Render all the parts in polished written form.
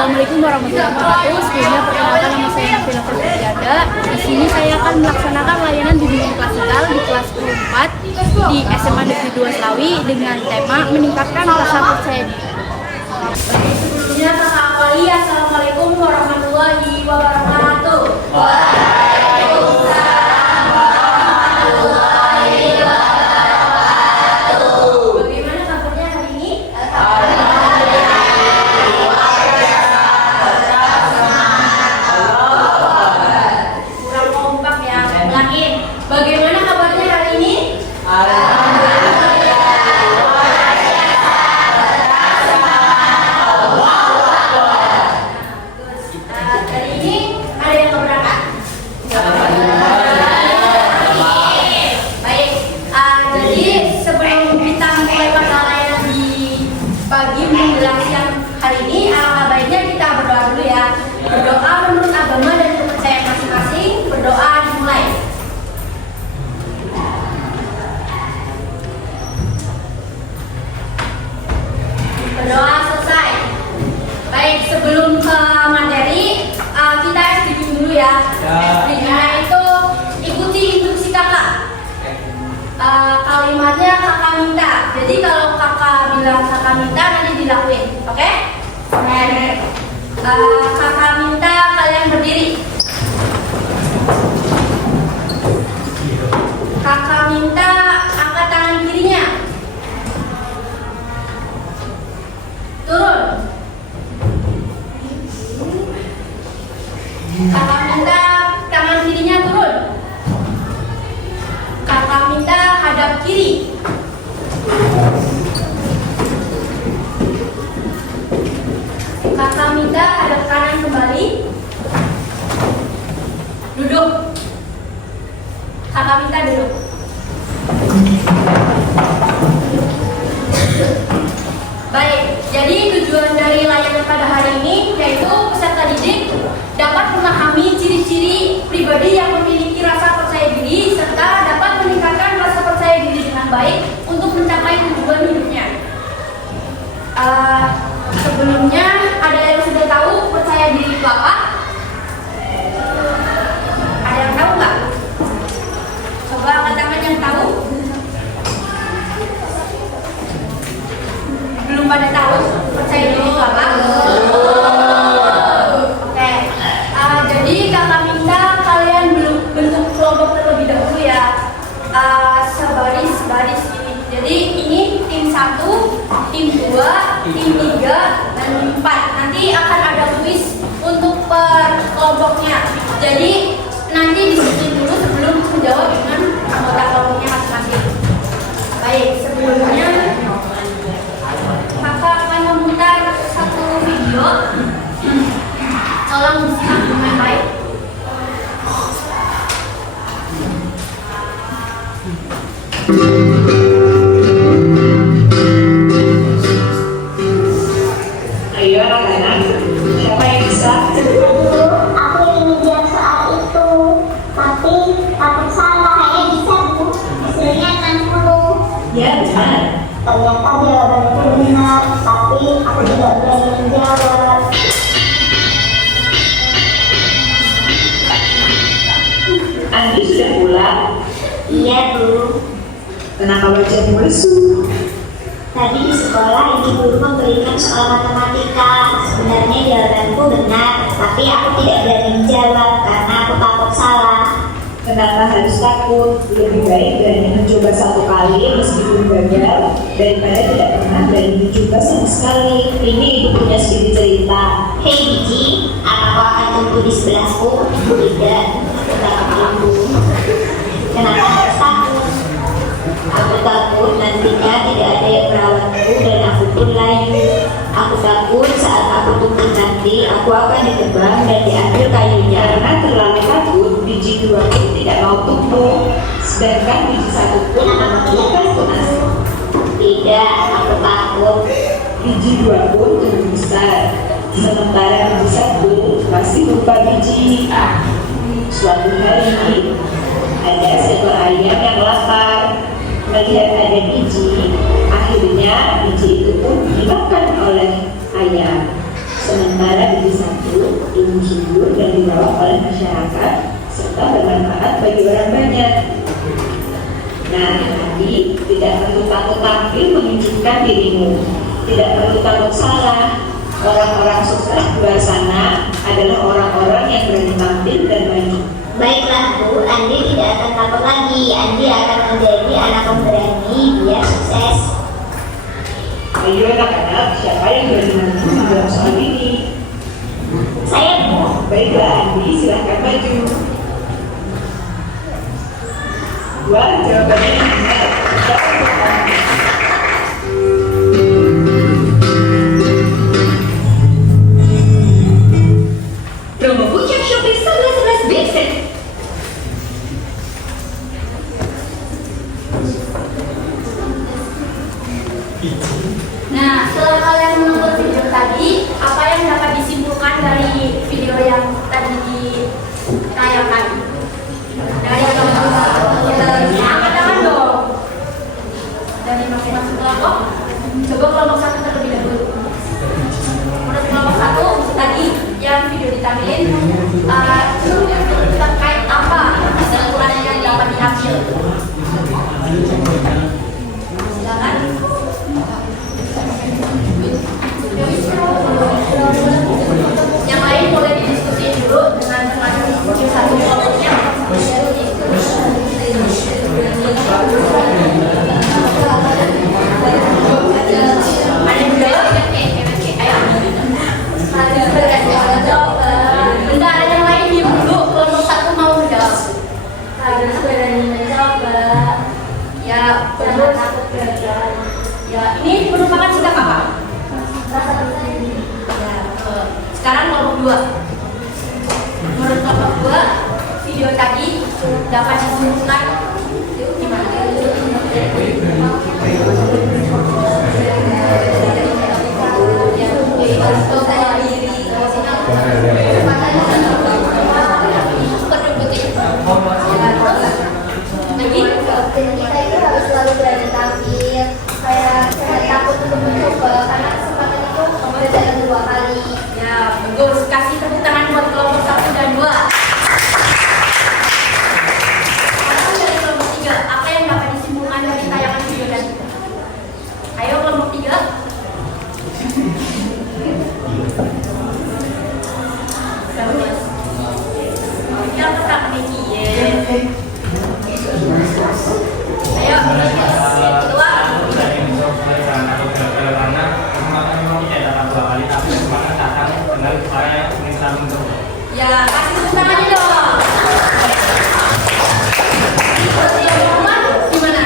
Assalamualaikum warahmatullahi wabarakatuh. Sebelumnya perkenalkan nama saya Nafila Furtiada. Di sini saya akan melaksanakan layanan bimbingan klasikal di kelas 4 di SMA Negeri 2 Slawi dengan tema meningkatkan rasa percaya diri. Sebelumnya saya awali Assalamualaikum warahmatullahi wabarakatuh. Bagaimana kabarnya hari ini? Hari ini ada yang keberangkat? Baik. Jadi sebelum kita mulai pada layanan di pagi menjelang siang hari ini, alangkah baiknya kita berdoa dulu ya. Berdoa menurut agama dan kepercayaan masing-masing. Berdoa dimulai. Berdoa selesai. Baik, sebelum ke materi, kita SDG dulu ya. SDG-nya itu ikuti instruksi kakak. Kalimatnya kakak minta. Jadi kalau kakak bilang kakak minta, nanti dilakuin. Oke? Kakak minta kalian berdiri. Kakak minta angkat tangan kirinya. Turun. Kakak minta tangan kirinya turun. Kakak minta hadap kiri. Kakak minta hadap kanan kembali. Duduk. Kakak minta duduk. Baik, jadi tujuan dari layanan pada hari ini yaitu peserta didik dapat memahami ciri-ciri pribadi yang memiliki rasa percaya diri serta dapat meningkatkan rasa percaya diri dengan baik untuk mencapai tujuan hidupnya. Sebelumnya ada yang sudah tahu percaya diri itu apa? Ada yang tahu nggak? Coba angkat tangan yang tahu. Belum pada tahu percaya diri itu apa? Oke. Jadi kakak minta kalian belum bentuk kelompok terlebih dahulu ya. Sebaris ini. Jadi ini tim 1, tim 2, tim 3, dan tim 4. Nanti akan ada kuis untuk per kelompoknya. Jadi nanti disusun dulu sebelum menjawab dengan anggota kelompoknya masing-masing. Baik, sebelumnya kakak akan memutar satu video. Tolong disimak dengan baik. Ayo anak-anak, siapa yang bisa? Aku ingin menjawab soal itu, tapi takut salah. Kayaknya bisa, Bu. Hasilnya 60. Ya, benar. Ternyata jawaban itu benar, tapi aku tidak berani menjawab. Andi sudah pulang. Iya, Bu. Kenapa wajahmu lesu? Tadi di sekolah ibu guru memberikan soal matematika. Sebenarnya jawabanku benar, tapi aku tidak berani menjawab karena aku takut salah. Kenapa harus takut? Lebih baik berani mencoba satu kali meskipun gagal daripada tidak pernah berani mencoba sama sekali. Ini ibu punya sedikit cerita. Hei Biji, apa kau akan tunggu di sebelahku? Tidak, tetap tunggu. Kenapa harus takut? Aku takut nantinya tidak ada yang merawatku dan aku pun layu. Aku takut saat aku tumbuh nanti aku akan ditebang dan diambil kayunya. Karena terlalu takut, biji 2 pun tidak mau tumbuh, sedangkan biji 1 pun menumbuhkan tunas. Tidak, aku takut. Biji 2 pun tumbuh besar, sementara biji 1 masih berupa biji. Suatu hari ada seekor ayam yang lapar. Melihat ada biji, akhirnya biji itu pun dimakan oleh ayam. Sementara biji satu tumbuh subur dan dibawa oleh masyarakat serta bermanfaat bagi orang banyak. Nah, tadi tidak perlu takut tampil menunjukkan dirimu, tidak perlu takut salah. Orang-orang sukses di luar sana adalah orang-orang yang berani tampil dan maju. Baiklah Bu, Andi tidak akan takut lagi. Andi akan menjadi anak pemberani biar sukses. Ayo anak-anak, siapa yang berani maju dalam soal ini? Saya Bu. Baiklah Andi, silahkan maju. Wah, jawabannya benar. Promo Puncak Shopee 11 Basic. Nah, setelah kalian menonton video tadi, apa yang dapat disimpulkan dari video yang tadi ditayangkan? Dari angkat tangan dong. Dari masing-masing kelompok. Coba kelompok satu terlebih dahulu. Menurut kelompok satu tadi yang video ditampilin terkait apa kesimpulan yang dapat diambil? Silakan. Yang lain boleh didiskusi dulu dengan satu kelompoknya. Ada yang jawab? Bentar, ada yang lain diem dulu. Kelompok satu mau menjawab. Harus berani mencoba. Ya, jangan takut gagal. Ya, ini merupakan sikap apa? Rasa percaya diri. Ya, sekarang kelompok dua. Menurut kelompok dua, video tadi dapat disimpulkan gimana? Kita itu harus selalu berani tampil. Saya takut untuk mencoba karena kesempatan itu tidak datang dua kali. Ya, bagus. Kasih tepuk tangan buat kelompok 1 dan 2. Sekarang dari kelompok 3, apa yang dapat disimpulkan dari tayangan video tadi? Ayo kelompok 3. Bagus. Yang pertama nih, ayo, keluar. Ya, kasih tepuk tangannya dong. Gimana?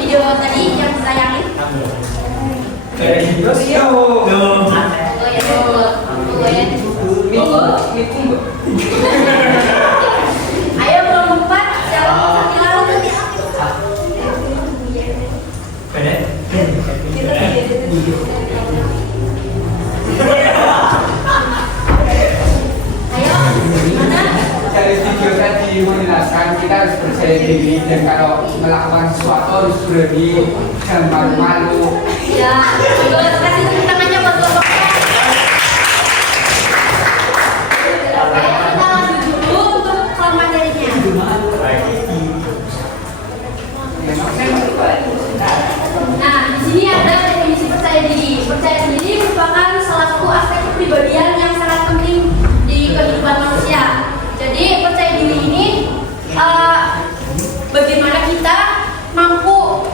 Video tadi yang ditayangin? Ayo kelompok 4, siapa yang lalu Dari video tadi menjelaskan kita harus percaya diri dan kalau melakukan sesuatu harus berani dan malu-malu. Ya, terus kasih tepuk tangannya buat kelompok 4. Ayo kita lanjut dulu untuk kelompok materinya. Nah, di sini ada definisi percaya diri. Percaya diri merupakan salah satu aspek kepribadian yang sangat penting di kehidupan manusia. Jadi percaya diri ini bagaimana kita mampu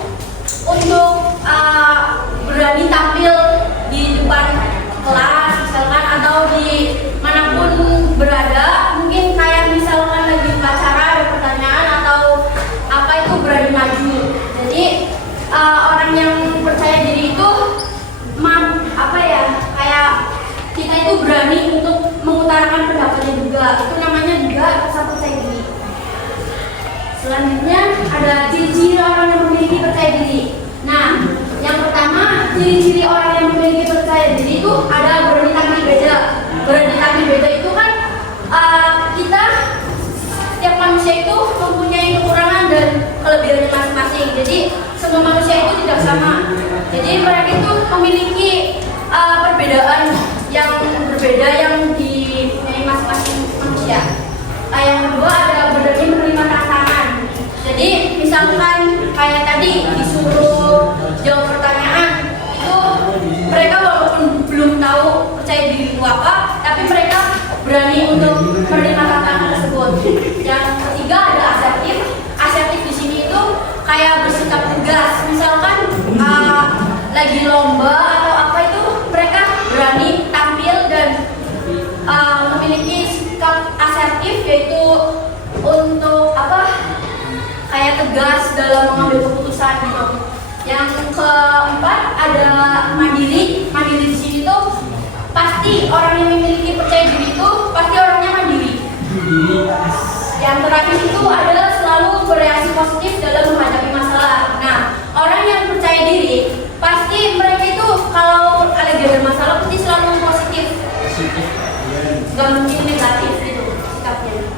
untuk berani tampil di depan kelas misalkan atau di manapun berada, mungkin kayak misalkan lagi upacara ada pertanyaan atau apa itu berani maju. Jadi orang yang percaya diri itu kayak kita itu berani untuk mengutarakan pendapatnya juga. Itu namanya juga rasa percaya diri. Selanjutnya ada ciri-ciri orang yang memiliki percaya diri. Nah, yang pertama ciri-ciri orang yang memiliki percaya diri itu ada berani tampil beda. Berani tampil beda itu kan kita setiap manusia itu mempunyai kekurangan dan kelebihannya masing-masing. Jadi semua manusia itu tidak sama. Jadi mereka itu memiliki perbedaan yang berbeda yang dipunyai masing-masing manusia. Yang kedua ada berani menerima tantangan. Jadi misalkan kayak tadi disuruh jawab pertanyaan, itu mereka walaupun belum tahu percaya diri itu apa, tapi mereka berani untuk menerima tantangan tersebut. Yang ketiga ada asertif. Asertif di sini itu kayak bersikap tegas. Misalkan lagi lomba atau apa itu mereka berani tampil dan memiliki sikap asertif, yaitu untuk kayak tegas dalam mengambil keputusan gitu. Yang keempat ada mandiri. Mandiri di sini tuh pasti orang yang memiliki percaya diri itu pasti orangnya mandiri. Yang terakhir itu adalah selalu bereaksi positif dalam menghadapi masalah. Nah, orang yang percaya diri pasti mereka itu kalau lagi ada masalah pasti selalu positif, gak mungkin negatif gitu sikapnya.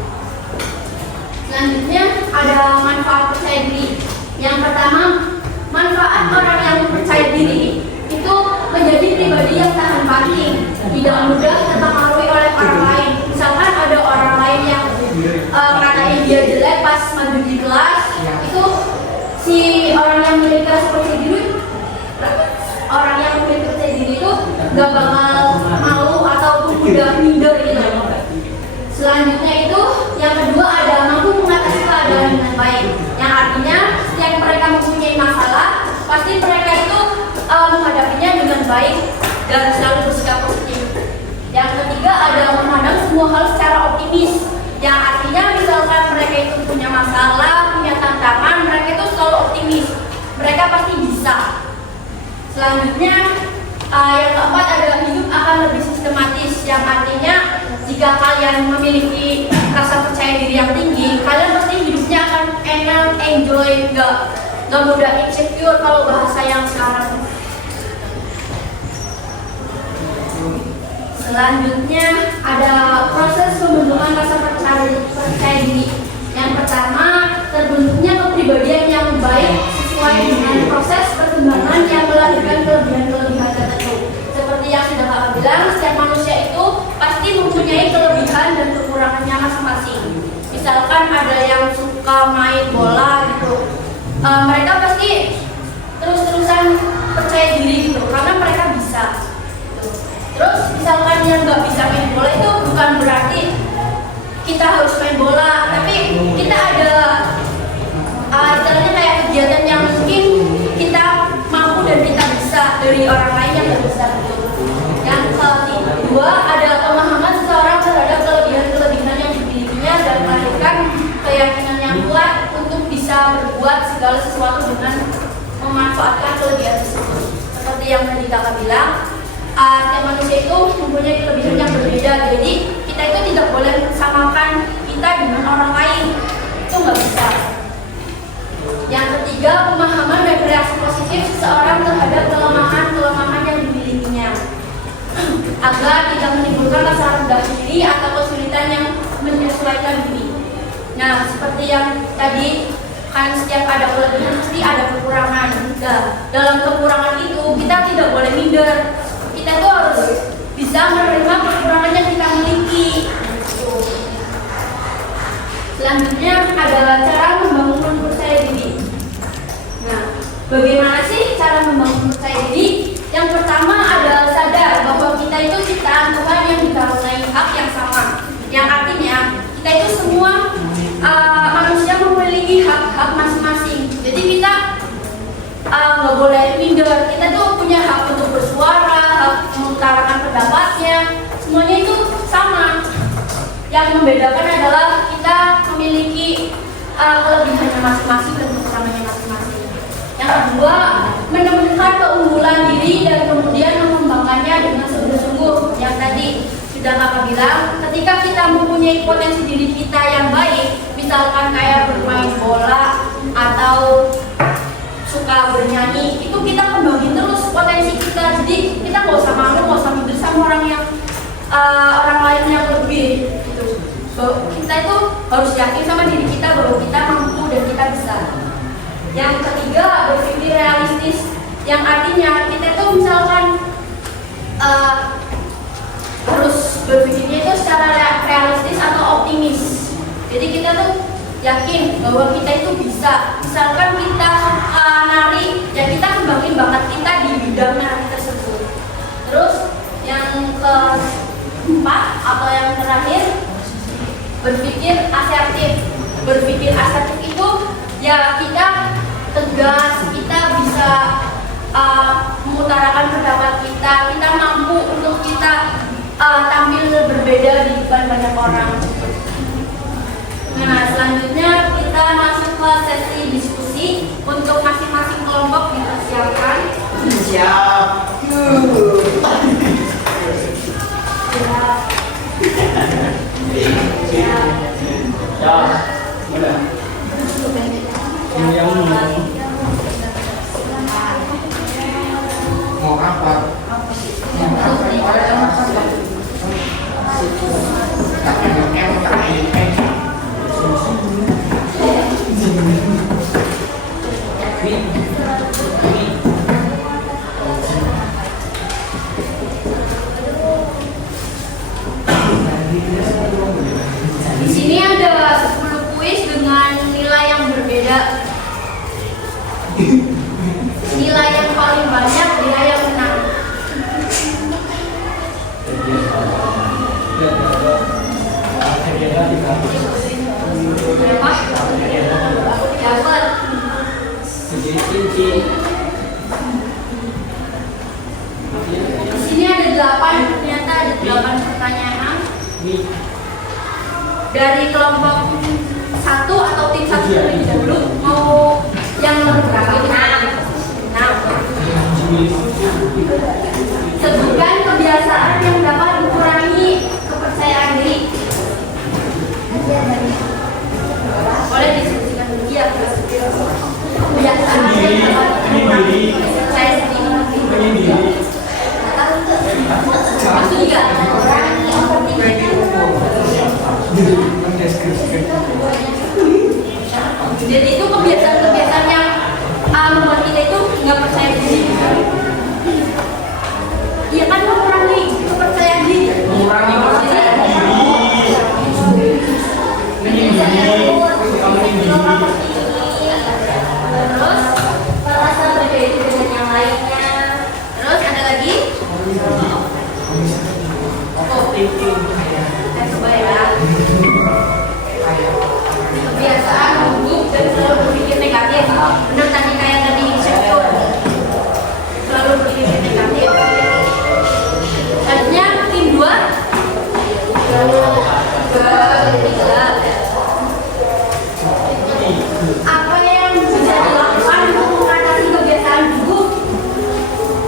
Selanjutnya ada manfaat percaya diri. Yang pertama, manfaat orang yang percaya diri itu menjadi pribadi yang tahan banting, tidak mudah terpengaruhi oleh orang lain. Misalkan ada orang lain yang katanya dia jelek pas maju di kelas, itu si orang yang memiliki percaya diri, itu gak bakal malu ataupun mudah minder gitu. Selanjutnya itu yang kedua ada mampu mengatasi keadaan dengan baik, yang artinya setiap mereka mempunyai masalah pasti mereka itu menghadapinya dengan baik dan selalu bersikap positif. Yang ketiga ada memandang semua hal secara optimis, yang artinya misalkan mereka itu punya masalah, punya tantangan, mereka itu selalu optimis, mereka pasti bisa. Selanjutnya yang keempat ada hidup akan lebih sistematis, yang artinya jika kalian memiliki rasa percaya diri yang tinggi, kalian pasti hidupnya akan enak, enjoy, gak mudah insecure kalau bahasa yang sekarang. Selanjutnya ada proses pembentukan rasa percaya diri. Yang pertama, terbentuknya kepribadian yang baik sesuai dengan proses perkembangan yang melahirkan kelebihan-kelebihan tertentu. Seperti yang sudah Kakak bilang, setiap manusia itu pasti mempunyai kelebihan dan kekurangannya masing-masing. Misalkan ada yang suka main bola gitu, mereka pasti terus-terusan percaya diri gitu, karena mereka bisa. Terus misalkan yang nggak bisa main bola itu bukan berarti kita harus main bola, tapi kita ada istilahnya kayak kegiatan yang mungkin kita mampu dan kita bisa dari orang lain yang nggak bisa gitu. Yang kedua ada pemahaman seseorang terhadap kelebihan-kelebihan yang dimilikinya dan melahirkan keyakinan yang kuat untuk bisa berbuat segala sesuatu dengan memanfaatkan kelebihan tersebut. Seperti yang tadi Kakak bilang, setiap manusia itu mempunyai kelebihan yang berbeda, jadi kita itu tidak boleh mensamakan kita dengan orang lain, itu nggak bisa. Yang ketiga, pemahaman dan reaksi positif seseorang terhadap kelemahan-kelemahan yang dimilikinya agar tidak menimbulkan rasa rendah diri atau kesulitan yang menyesuaikan diri. Nah, seperti yang tadi kan setiap ada kelebihan pasti ada kekurangan. Nah, dalam kekurangan itu kita tidak boleh minder. Kita tuh harus bisa menerima kekurangan yang kita miliki. Selanjutnya adalah cara membangun percaya diri. Nah, bagaimana sih cara membangun percaya diri? Yang pertama adalah sadar bahwa kita itu ciptaan Tuhan yang dikaruniai hak yang sama. Yang artinya kita itu semua manusia memiliki hak-hak masing-masing. Jadi kita nggak boleh minder. Kita tuh punya hak untuk bersuara, hak mengutarakan pendapatnya. Semuanya itu sama. Yang membedakan adalah kita memiliki kelebihannya masing-masing dan kekurangannya masing-masing. Yang kedua, menemukan keunggulan diri dan kemudian mengembangkannya dengan sungguh-sungguh. Yang tadi sudah Kakak bilang, ketika kita mempunyai potensi diri kita yang baik, misalkan kayak bermain bola atau suka bernyanyi, itu kita kembangin terus potensi kita. Jadi kita nggak usah malu, nggak usah minder sama orang lain yang lebih gitu. So, kita itu harus yakin sama diri kita bahwa kita mampu dan kita bisa. Yang ketiga, berpikir realistis, yang artinya kita itu misalkan harus berpikirnya itu secara realistis atau optimis. Jadi kita tuh yakin bahwa kita itu bisa. Misalkan kita nari, ya kita kembangin bakat kita di bidang nari tersebut. Terus yang keempat atau yang terakhir, berpikir asertif. Berpikir asertif itu ya kita tegas, kita bisa mengutarakan pendapat kita mampu untuk kita tampil berbeda di depan banyak orang. Nah, selanjutnya kita masuk ke sesi diskusi. Untuk masing-masing kelompok dipersiapkan. Siap. Mau apa? Di sini ada 10 kuis dengan nilai yang berbeda. Nilai yang paling banyak dia yang menang. Berapa? Dapat. Di sini ada 8, ternyata ada 8 pertanyaan. Dari kelompok 1 atau tim 1 terlebih dahulu, mau yang nomor berapa? 6. Sebutkan kebiasaan yang dapat mengurangi kepercayaan diri. Boleh disebutkan dia. Kebiasaan yang dapat mengurangi kepercayaan diri. Masuk juga. Jadi itu kebiasaan-kebiasaan yang membuat kita itu nggak percaya diri. Iya kan, mengurangi kepercayaan diri. Mengurangi kepercayaan diri. Terus merasa berbeda dengan yang lainnya. Terus ada lagi? Coba ya. Kebiasaan gugup dan selalu berpikir negatif. Benar tadi kayak tadi insecure. Selalu berpikir negatif. Selanjutnya tim 2. Apa yang bisa dilakukan untuk mengatasi kebiasaan gugup?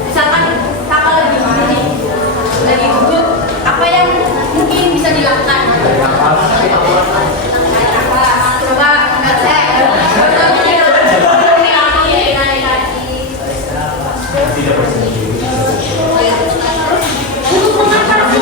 Misalkan kakak lagi mana nih? Lagi gugup. Apa yang mungkin bisa dilakukan? Coba ngecek. Untuk mengatasi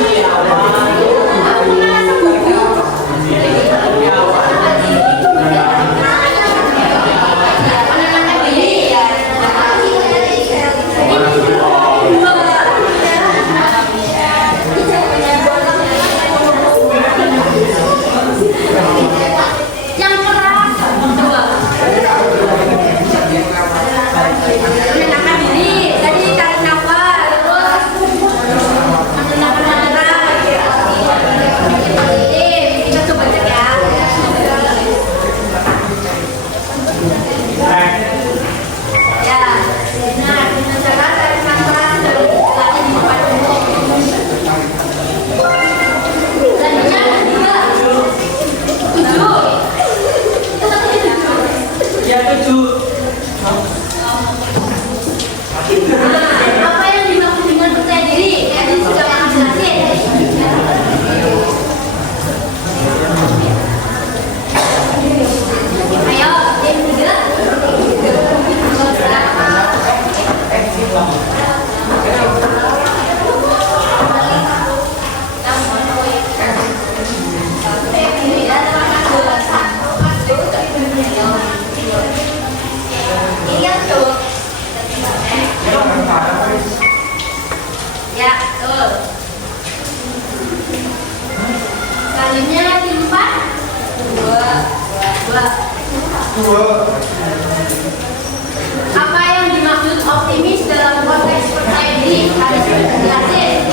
Apa yang dimaksud optimis dalam konteks percaya diri? Harus dijelasin.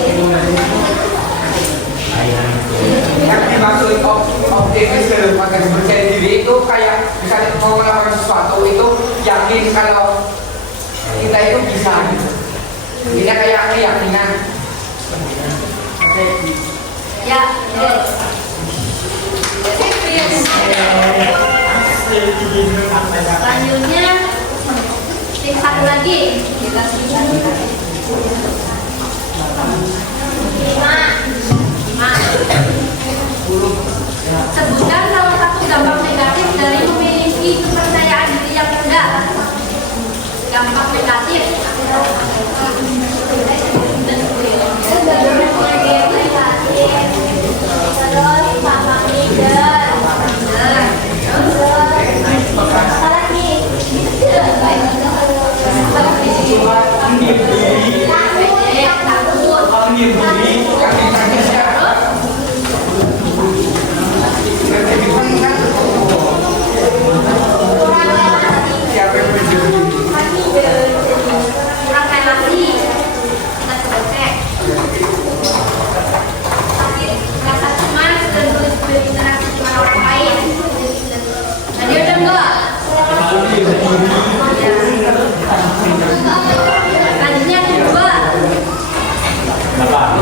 Yang dimaksud optimis dalam konteks percaya diri itu kayak misalnya mau melakukan sesuatu itu yakin kalau kita itu bisa. Ini kayak keyakinan. Ya, selanjutnya tim satu lagi. Lima. Sebutkan salah satu dampak negatif dari memiliki kepercayaan diri yang rendah. Dampak negatif. Kurang relasi. Kita coba cek. Rasa cemas dan sulit berinteraksi dengan orang lain. Tadi udah enggak? Selanjutnya kedua. Delapan.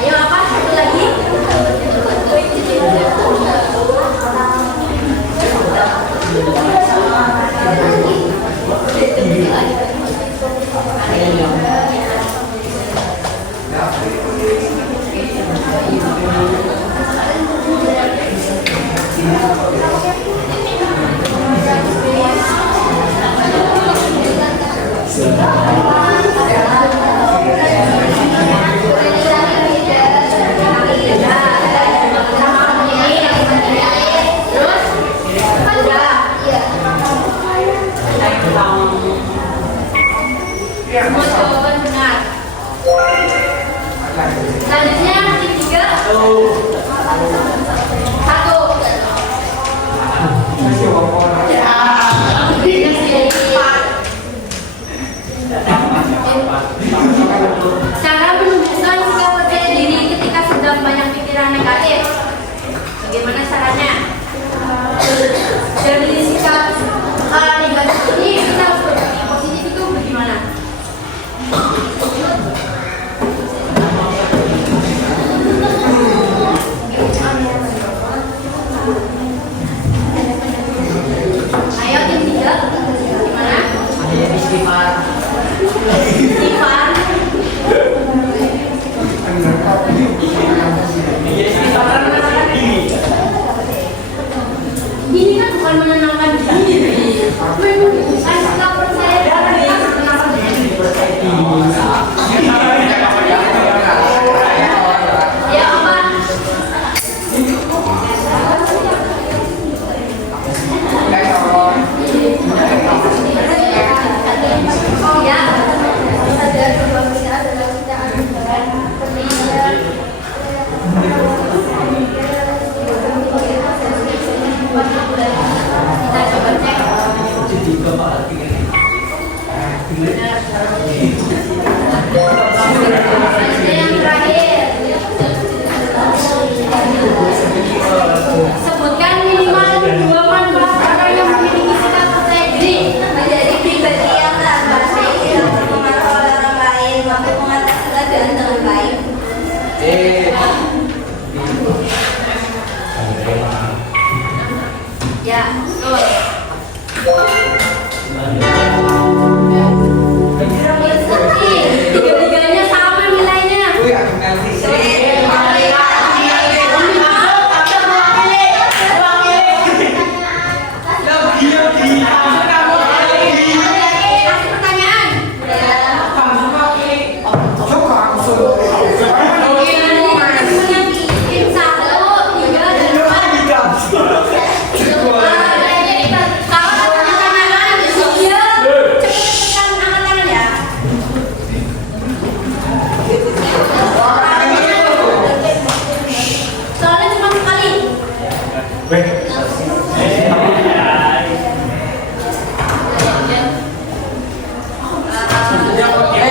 Ayo apa? Satu lagi. Semua jawaban benar. Selanjutnya ketiga. Satu. Cara menunjukkan sikap percaya diri ketika sedang banyak pikiran negatif. Bagaimana caranya? Dari sikap negatif ini kita harus berpikir positif itu bagaimana? Ayo tim tiga, gimana? Istighfar. Ini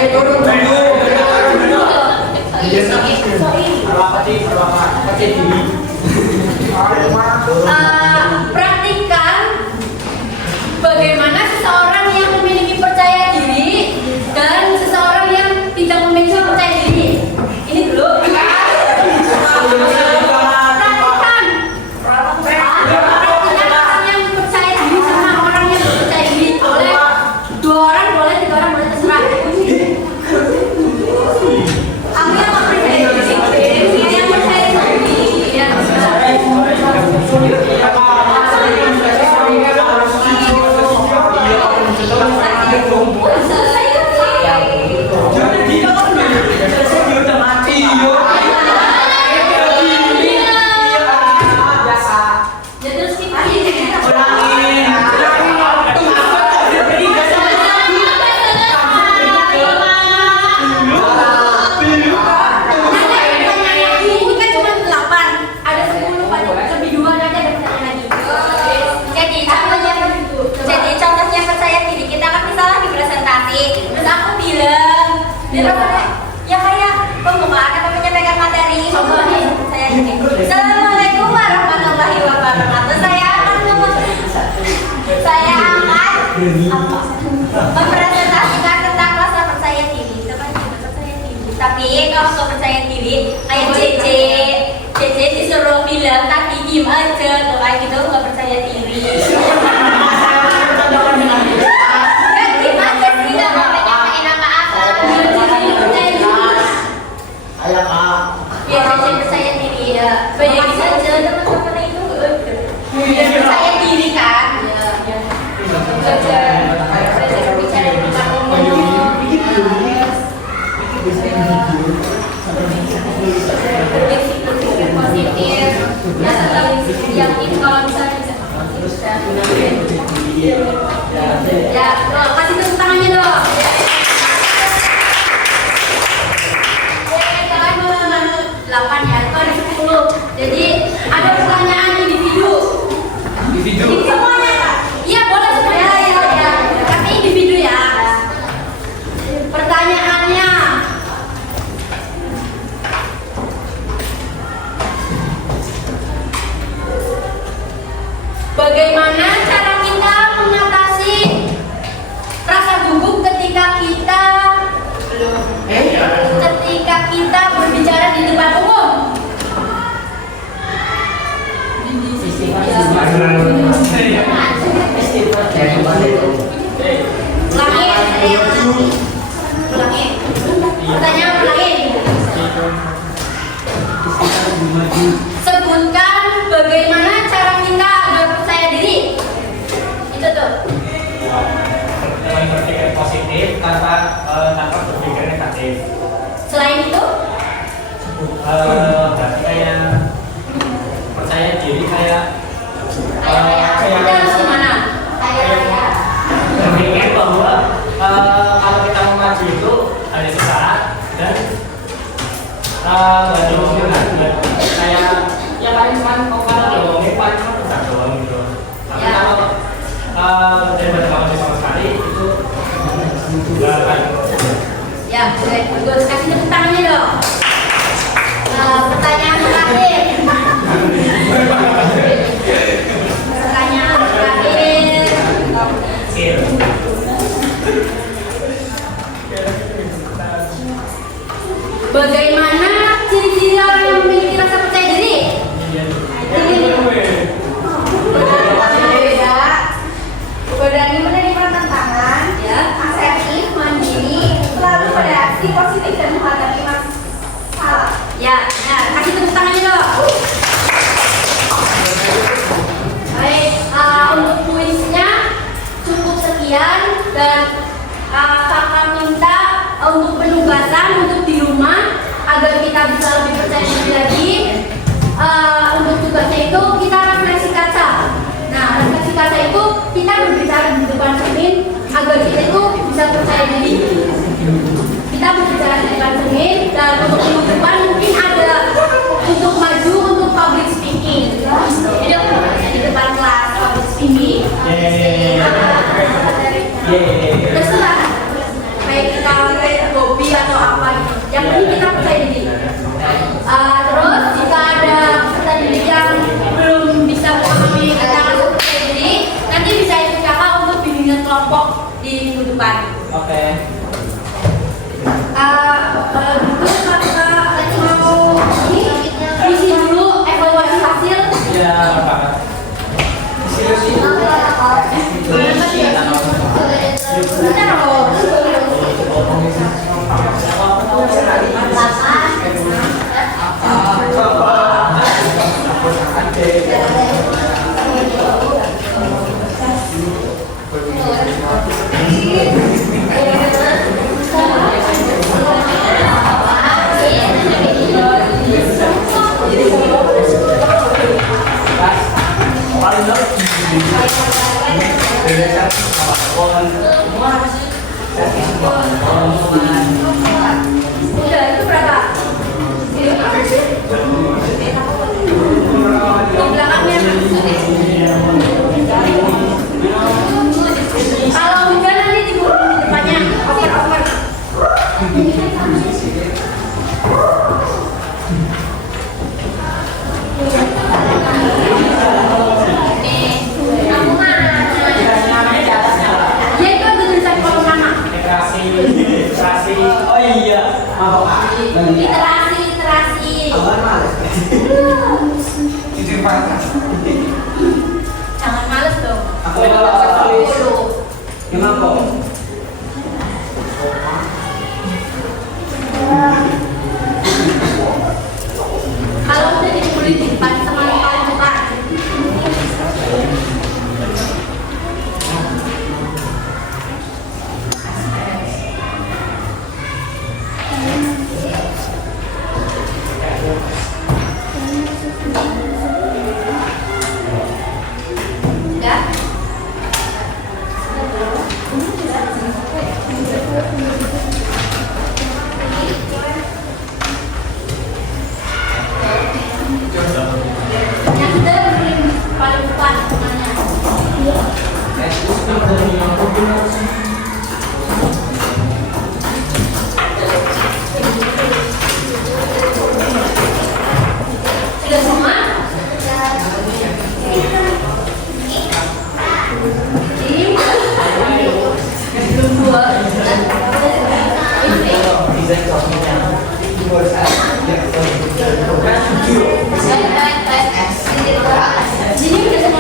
turun dulu. Apa sih? Praktikkan bagaimana seseorang yang memiliki percaya diri dan seseorang yang tidak memiliki percaya diri. Ini dulu. Praktikkan. Praktikkan orang yang percaya diri sama orang yang tidak percaya diri. Boleh 2 orang, boleh 3 orang, boleh terserah. Aku yang nggak percaya diri, dia yang percaya diri. Ya. Assalamualaikum warahmatullahi wabarakatuh. Saya akan mempresentasikan tentang rasa percaya diri. Tapi kalau nggak percaya diri, kayak JJ disuruh bilang tapi diem aja, tuh kayak gitu nggak percaya diri. Gimana sih nggak mau penyampaikan apa-apa? Ayo kak. Biar JJ percaya diri ya. Bayangin aja teman-teman itu biar percaya diri kan. Belajar bicara di depan umum. Berpikir positif. Ya tetap yakin kalau misalnya bisa. Ya, kasih tepuk tangannya dong. Kalian mau 8 ya, itu ada 10. Jadi ada pertanyaan individu. Individu. Semuanya. Iya boleh semuanya. Ya. Tapi individu ya. Pertanyaannya. Bagaimana cara kita mengatasi rasa gugup ketika kita berbicara di depan umum? Ulangi. Pertanyaan ulangi. Sebutkan bagaimana cara kita agar percaya diri. Itu tuh. Dengan berpikir positif tanpa berpikir negatif. Selain itu, Berarti kayak percaya diri kayak kita harus gimana? berpikir bahwa kalau kita mau maju itu ada sesaat dan nggak diomongin kayak ya paling cuma kalau diomongin paling cuma besar doang gitu. Tapi kalau daripada kamu sama sekali itu nggak akan. Ya, gue kasih tepuk tangannya dong. Pertanyaan terakhir. Pertanyaan terakhir. Bagaimana ciri-ciri orang yang memiliki rasa percaya diri? Berani menerima tantangan, asertif, mandiri, selalu bereaksi positif dan menghadapi masalah. Ya, kasih tepuk tangannya dong. Baik, untuk kuisnya cukup sekian dan kakak minta untuk penugasan untuk di rumah agar kita bisa lebih percaya diri lagi. Untuk tugasnya itu kita refleksi kaca. Nah, refleksi kaca itu kita berbicara di depan cermin agar kita itu bisa percaya diri. Kita berbicara di depan cermin dan untuk minggu depan mungkin ada untuk maju untuk public speaking. Jadi di depan kelas public speaking. Terserah. Kayak kita atau apa gitu. Yang penting kita percaya diri. Terus jika ada peserta didik yang belum bisa memahami tentang percaya diri, nanti bisa ikut kakak untuk bimbingan kelompok di minggu depan. Oke. Kalau gitu kakak mau isi dulu evaluasi hasil. Iya, Pak. Udah, itu berapa? Belakangnya. Kalau hujan nanti dikurung di depannya. Over. Dia itu ada tulisan kolom mana? Literasi. Oh iya, maaf Pak. Literasi. Abang males. Izin panas. Jangan males dong. Aku tulis. Gimana kok? Kalau udah dikulit di depan sama kalian suka. Udah? Yang sudah beri paling depan tangannya. Sudah semua? Ini belum dua. Ini udah semua.